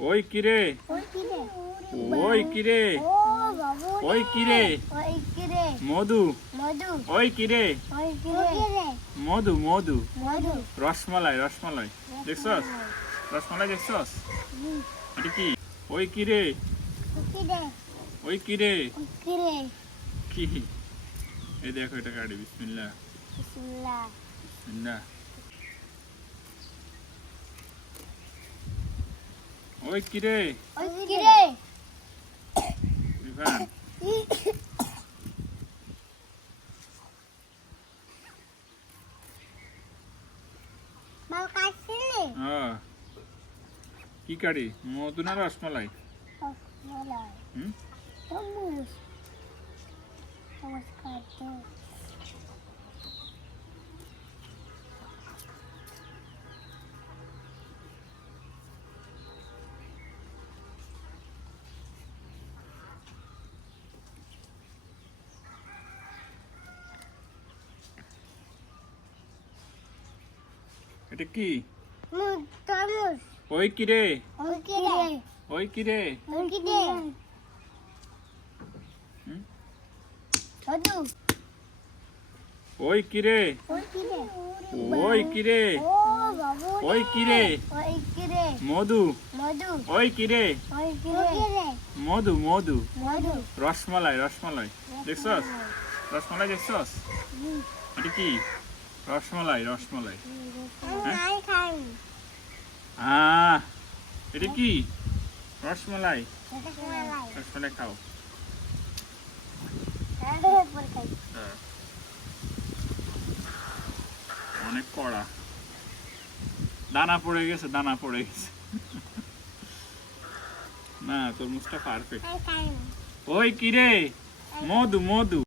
ওই কিরে ওই কি রে ওই কিরে ও ওই কিরে কি রে মধু মধু ওই কিরে ওই কি রে মধু মধু রসমালাই রসমালাই দেখছস রসমালাই দেখছস এটা কি ওই কিরে কি রে ওই কিরে কি রে কি এই দেখো এটা কাটি বিসমিল্লাহ বিসমিল্লাহ বিসমিল্লাহ ওই কিরে ওই কি রে কাটছিলি হ্যাঁ কি কাটি মধু না রসমালাই মালাই হুম নমস্কার এটা কি ওই কিরে ওই কি রে ওই কিরে ওই কি রে ওই কিরে ওই কি রে ওই কিরে ও ওই কিরে কি রে মধু মধু ওই কিরে কি রে মধু মধু মধু রসমালাই রসমালাই দেখছস রসমালাই দেখছস এটা কি রসমালাই রসমালাই। আহ এটা কি? রসমালাই। রসমালাই। খাও। হ্যাঁ। অনেক কড়া। দানা পড়ে গেছে দানা পড়ে গেছে। না তরমুজটা পারফেক্ট খাই খাই ওই কিরে মধু মধু।